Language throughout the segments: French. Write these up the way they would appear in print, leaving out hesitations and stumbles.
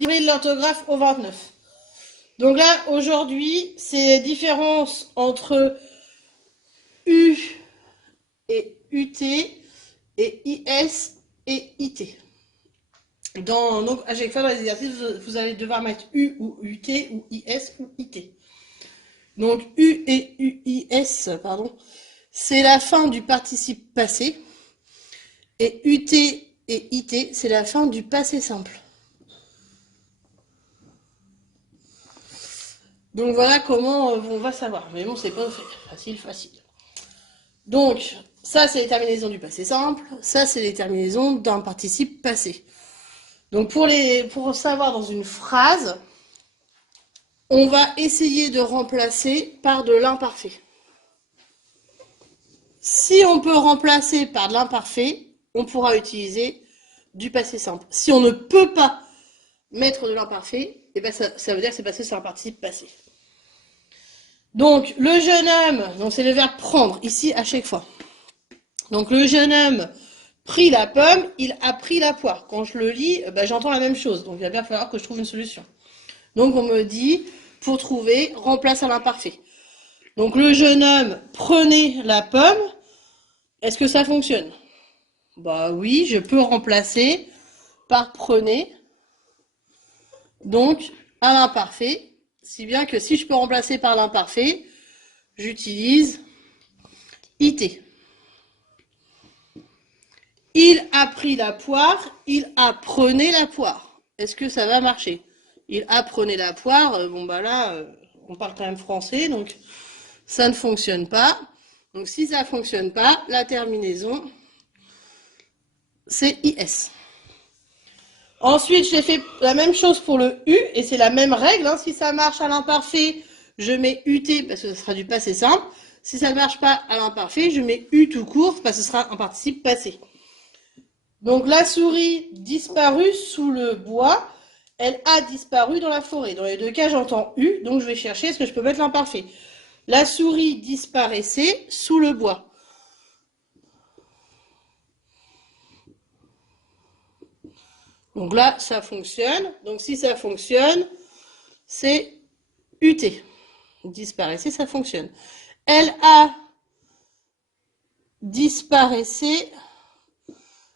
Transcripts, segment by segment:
livret de l'orthographe au 29. Donc là, aujourd'hui, c'est la différence entre U et UT et IS et IT. Donc, à chaque fois dans les exercices, vous allez devoir mettre U ou UT ou IS ou IT. Donc, U et UIS, pardon, c'est la fin du participe passé. Et UT et IT, c'est la fin du passé simple. Donc voilà comment on va savoir. Mais bon, c'est pas facile. Donc, ça, c'est les terminaisons du passé simple. Ça, c'est les terminaisons d'un participe passé. Donc, pour savoir dans une phrase, on va essayer de remplacer par de l'imparfait. Si on peut remplacer par de l'imparfait, on pourra utiliser du passé simple. Si on ne peut pas mettre de l'imparfait, eh ben ça veut dire que c'est passé sur un participe passé. Donc, le jeune homme, donc c'est le verbe prendre, ici à chaque fois. Donc, le jeune homme prit la pomme, il a pris la poire. Quand je le lis, ben, j'entends la même chose. Donc, il va bien falloir que je trouve une solution. Donc, on me dit, pour trouver, remplace à l'imparfait. Donc, le jeune homme prenait la pomme. Est-ce que ça fonctionne? Bah oui, je peux remplacer par prenez. Donc, à l'imparfait. Si bien que si je peux remplacer par l'imparfait, j'utilise IT. Il a pris la poire, il apprenait la poire. Est-ce que ça va marcher? Il apprenait la poire, bon bah là, on parle quand même français, donc ça ne fonctionne pas. Donc si ça ne fonctionne pas, la terminaison, c'est IS. Ensuite, j'ai fait la même chose pour le U, et c'est la même règle. Hein. Si ça marche à l'imparfait, je mets UT parce que ce sera du passé simple. Si ça ne marche pas à l'imparfait, je mets U tout court parce que ce sera un participe passé. Donc la souris disparut sous le bois, elle a disparu dans la forêt. Dans les deux cas, j'entends U, donc je vais chercher, est-ce que je peux mettre l'imparfait? La souris disparaissait sous le bois. Donc là, ça fonctionne. Donc si ça fonctionne, c'est UT. Disparaissait, ça fonctionne. Elle a disparaissait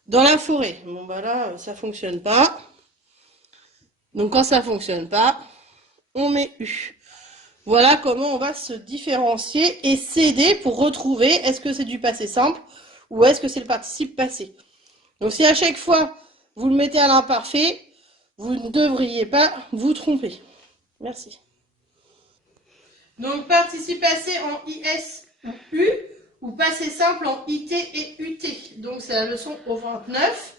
dans la forêt. Bon bah là, ça fonctionne pas. Donc quand ça fonctionne pas, on met U. Voilà comment on va se différencier et s'aider pour retrouver est-ce que c'est du passé simple ou est-ce que c'est le participe passé. Donc si à chaque fois vous le mettez à l'imparfait, vous ne devriez pas vous tromper. Merci. Donc participe passé en IS ou U ou passé simple en IT et UT. Donc c'est la leçon au 29.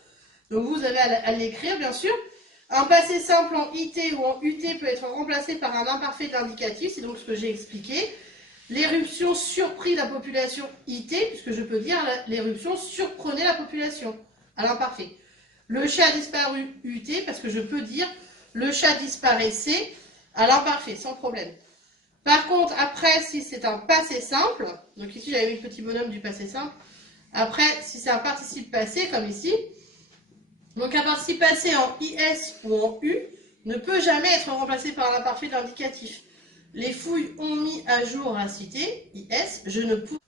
Donc vous avez à l'écrire bien sûr. Un passé simple en IT ou en UT peut être remplacé par un imparfait d'indicatif, c'est donc ce que j'ai expliqué. L'éruption surprit la population IT, puisque je peux dire l'éruption surprenait la population, à l'imparfait. Le chat a disparu UT, parce que je peux dire le chat disparaissait à l'imparfait, sans problème. Par contre, après, si c'est un passé simple, donc ici j'avais mis le petit bonhomme du passé simple, après, si c'est un participe passé, comme ici, donc un participe passé en IS ou en U ne peut jamais être remplacé par l'imparfait de l'indicatif. Les fouilles ont mis à jour la cité, IS,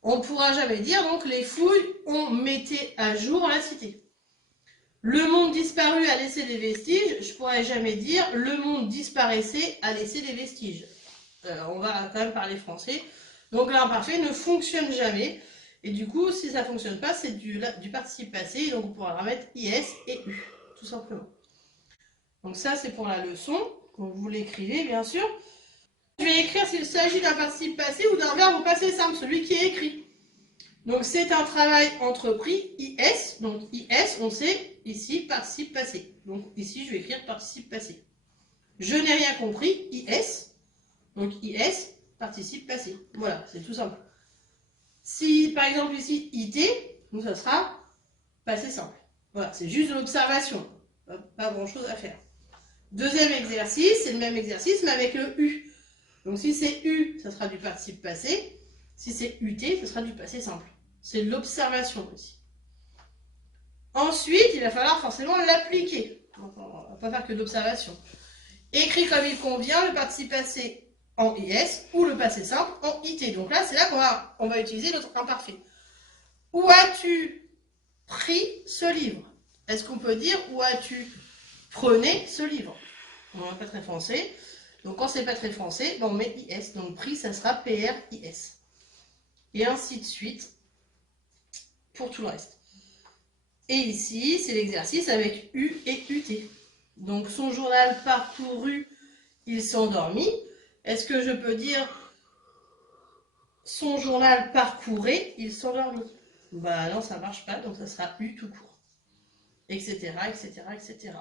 on ne pourra jamais dire donc les fouilles ont metté à jour la cité. Le monde disparu a laissé des vestiges, je ne pourrais jamais dire le monde disparaissait a laissé des vestiges. On va quand même parler français. Donc l'imparfait ne fonctionne jamais. Et du coup, si ça ne fonctionne pas, c'est du participe passé. Donc on pourra remettre IS et U, tout simplement. Donc ça, c'est pour la leçon. Donc vous l'écrivez, bien sûr. Je vais écrire s'il s'agit d'un participe passé ou d'un verbe au passé simple, celui qui est écrit. Donc c'est un travail entrepris, IS. Donc IS, on sait, ici, participe passé. Donc ici, je vais écrire participe passé. Je n'ai rien compris, IS. Donc IS, participe passé. Voilà, c'est tout simple. Si par exemple ici IT, donc ça sera passé simple. Voilà, c'est juste de l'observation. Pas grand chose à faire. Deuxième exercice, c'est le même exercice mais avec le U. Donc si c'est U, ça sera du participe passé. Si c'est UT, ça sera du passé simple. C'est de l'observation aussi. Ensuite, il va falloir forcément l'appliquer. On ne va pas faire que de l'observation. écrit comme il convient le participe passé en IS ou le passé simple en IT. Donc là, c'est là qu'on va utiliser notre imparfait. Où as-tu pris ce livre? Est-ce qu'on peut dire où as-tu prenez ce livre? On n'est pas très français. Donc quand c'est pas très français, on met IS. Donc pris, ça sera PRIS. Et ainsi de suite pour tout le reste. Et ici, c'est l'exercice avec U et UT. Donc son journal parcouru, il s'endormit. Est-ce que je peux dire son journal parcourait, il s'endormit? Bah non, ça marche pas, donc ça sera U tout court. Etc, etc, etc.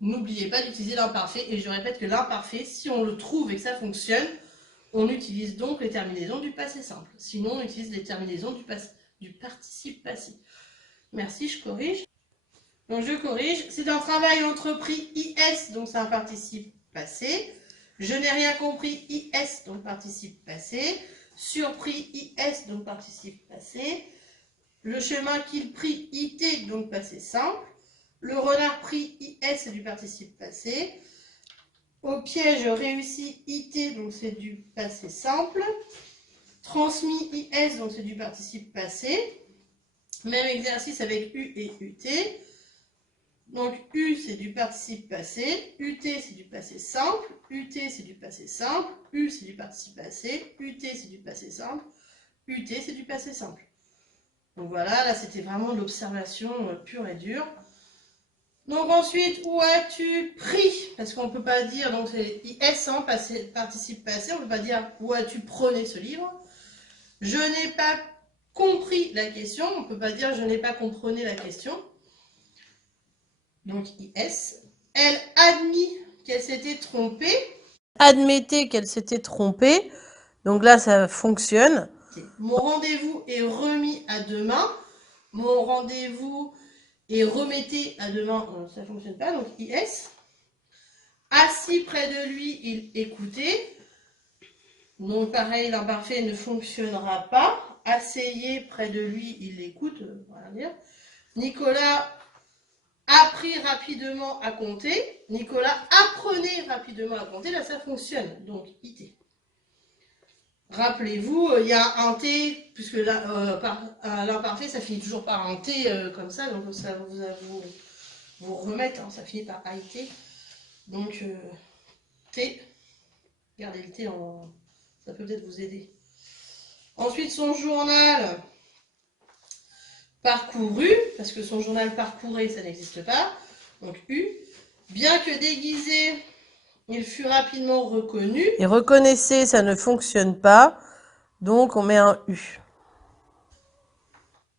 N'oubliez pas d'utiliser l'imparfait, et je répète que l'imparfait, si on le trouve et que ça fonctionne, on utilise donc les terminaisons du passé simple. Sinon, on utilise les terminaisons du participe passé. Merci, je corrige. Donc je corrige, c'est un travail entrepris IS, donc c'est un participe passé. Je n'ai rien compris IS, donc participe passé. Surpris IS, donc participe passé. Le chemin qu'il prit IT, donc passé simple. Le renard pris IS, c'est du participe passé. Au piège réussi IT, donc c'est du passé simple. Transmis IS, donc c'est du participe passé. Même exercice avec U et UT. Donc U, c'est du participe passé. UT, c'est du passé simple. UT, c'est du passé simple. U, c'est du participe passé. UT, c'est du passé simple. UT, c'est du passé simple. Donc voilà, là c'était vraiment de l'observation pure et dure. Donc ensuite, où as-tu pris? Parce qu'on ne peut pas dire, donc c'est IS, hein, participe passé, on ne peut pas dire où as-tu prenez ce livre. Je n'ai pas compris la question, on ne peut pas dire je n'ai pas comprenez la question. Donc IS. Elle admit qu'elle s'était trompée. Admettez qu'elle s'était trompée. Donc là, ça fonctionne. Mon rendez-vous est remis à demain. Mon rendez-vous est remetté à demain. Ça ne fonctionne pas, donc IS. Assis près de lui, il écoutait. Donc pareil, l'imparfait ne fonctionnera pas. Asseyez près de lui, il écoute. Voilà dire. Nicolas apprit rapidement à compter. Nicolas apprenait rapidement à compter. Là, ça fonctionne. Donc IT. Rappelez-vous, il y a un T, puisque l'imparfait, ça finit toujours par un T comme ça. Donc ça vous remettre. Hein, ça finit par AIT. Donc T. Gardez le T en... Ça peut peut-être vous aider. Ensuite, son journal parcouru, parce que son journal parcourait, ça n'existe pas. Donc U. Bien que déguisé, il fut rapidement reconnu. Et reconnaissez, ça ne fonctionne pas. Donc on met un U.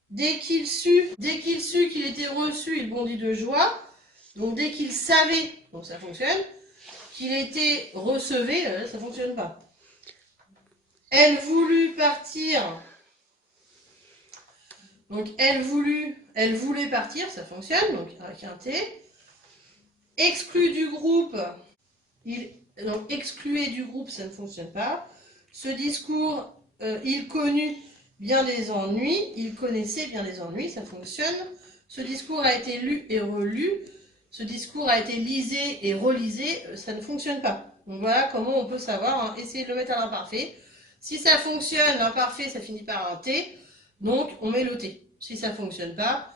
Dès qu'il sut qu'il était reçu, il bondit de joie. Donc dès qu'il savait, donc ça fonctionne, qu'il était recevé, ça ne fonctionne pas. Elle voulut partir. Donc elle voulait partir, ça fonctionne, donc avec un T. Exclu du groupe, donc exclué du groupe, ça ne fonctionne pas. Ce discours, il connut bien des ennuis, il connaissait bien des ennuis, ça fonctionne. Ce discours a été lu et relu. Ce discours a été lisé et relisé, ça ne fonctionne pas. Donc voilà comment on peut savoir, hein, essayer de le mettre à l'imparfait. Si ça fonctionne, l'imparfait, ça finit par un T, donc on met le T. Si ça ne fonctionne pas,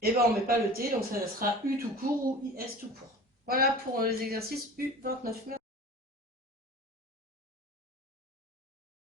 eh ben on ne met pas le T, donc ça sera U tout court ou IS tout court. Voilà pour les exercices U29.